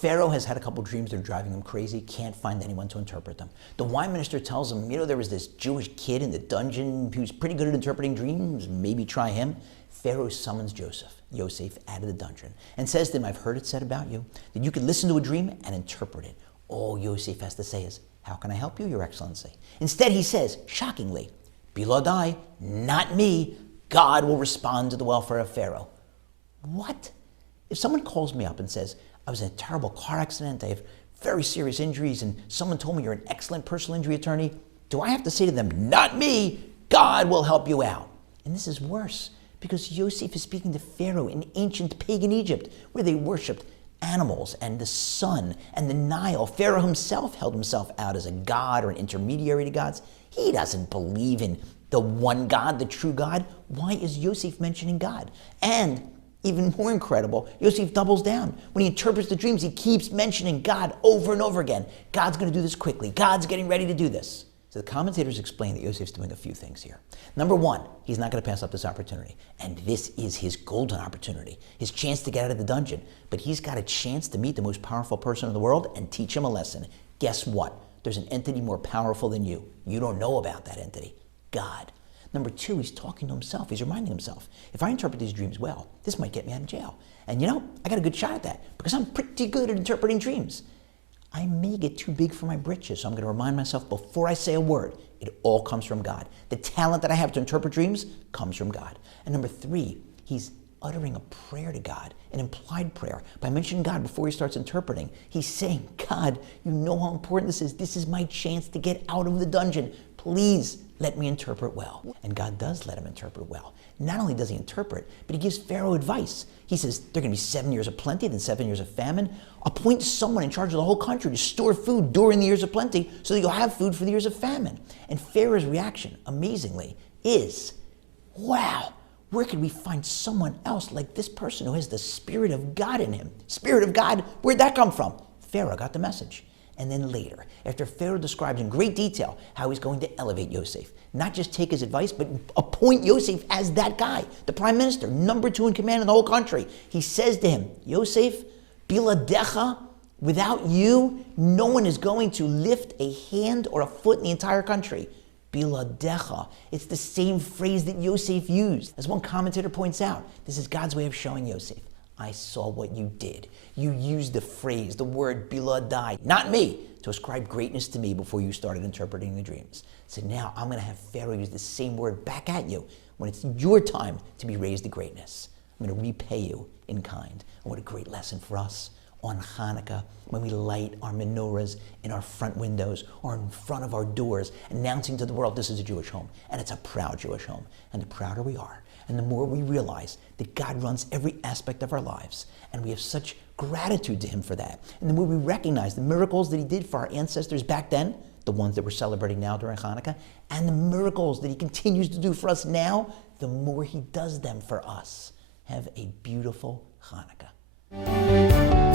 Pharaoh has had a couple dreams that are driving him crazy, can't find anyone to interpret them. The wine minister tells him, there was this Jewish kid in the dungeon who's pretty good at interpreting dreams, maybe try him. Pharaoh summons Yosef out of the dungeon and says to him, I've heard it said about you that you can listen to a dream and interpret it. All Yosef has to say is, how can I help you, Your Excellency? Instead, he says, shockingly, Biladai, not me. God will respond to the welfare of Pharaoh. What? If someone calls me up and says, I was in a terrible car accident, I have very serious injuries, and someone told me you're an excellent personal injury attorney, do I have to say to them, not me, God will help you out? And this is worse, because Yosef is speaking to Pharaoh in ancient pagan Egypt, where they worshipped animals and the sun and the Nile. Pharaoh himself held himself out as a god or an intermediary to gods. He doesn't believe in the one God, the true God. Why is Yosef mentioning God? And even more incredible, Yosef doubles down. When he interprets the dreams, he keeps mentioning God over and over again. God's going to do this quickly. God's getting ready to do this. So the commentators explain that Yosef's doing a few things here. Number one, he's not going to pass up this opportunity. And this is his golden opportunity, his chance to get out of the dungeon. But he's got a chance to meet the most powerful person in the world and teach him a lesson. Guess what? There's an entity more powerful than you. You don't know about that entity. God. Number two, he's talking to himself. He's reminding himself, if I interpret these dreams well, this might get me out of jail. And I got a good shot at that because I'm pretty good at interpreting dreams. I may get too big for my britches, so I'm going to remind myself before I say a word, it all comes from God. The talent that I have to interpret dreams comes from God. And number three, he's uttering a prayer to God, an implied prayer. By mentioning God before he starts interpreting, he's saying, God, you know how important this is. This is my chance to get out of the dungeon. Please let me interpret well. And God does let him interpret well. Not only does he interpret, but he gives Pharaoh advice. He says, there are going to be 7 years of plenty, then 7 years of famine. Appoint someone in charge of the whole country to store food during the years of plenty so that you'll have food for the years of famine. And Pharaoh's reaction, amazingly, is, wow, where could we find someone else like this person who has the Spirit of God in him? Spirit of God, where'd that come from? Pharaoh got the message. And then later, after Pharaoh describes in great detail how he's going to elevate Yosef, not just take his advice, but appoint Yosef as that guy, the prime minister, number 2 in command in the whole country. He says to him, Yosef, biladecha, without you, no one is going to lift a hand or a foot in the entire country. Biladecha. It's the same phrase that Yosef used. As one commentator points out, this is God's way of showing Yosef, I saw what you did. You used the phrase, the word biladai, not me, to ascribe greatness to me before you started interpreting the dreams. So now I'm going to have Pharaoh use the same word back at you when it's your time to be raised to greatness. I'm going to repay you in kind. And what a great lesson for us on Chanukah when we light our menorahs in our front windows or in front of our doors, announcing to the world this is a Jewish home. And it's a proud Jewish home. And the prouder we are, and the more we realize that God runs every aspect of our lives, and we have such gratitude to him for that, and the more we recognize the miracles that he did for our ancestors back then, the ones that we're celebrating now during Hanukkah, and the miracles that he continues to do for us now, the more he does them for us. Have a beautiful Hanukkah.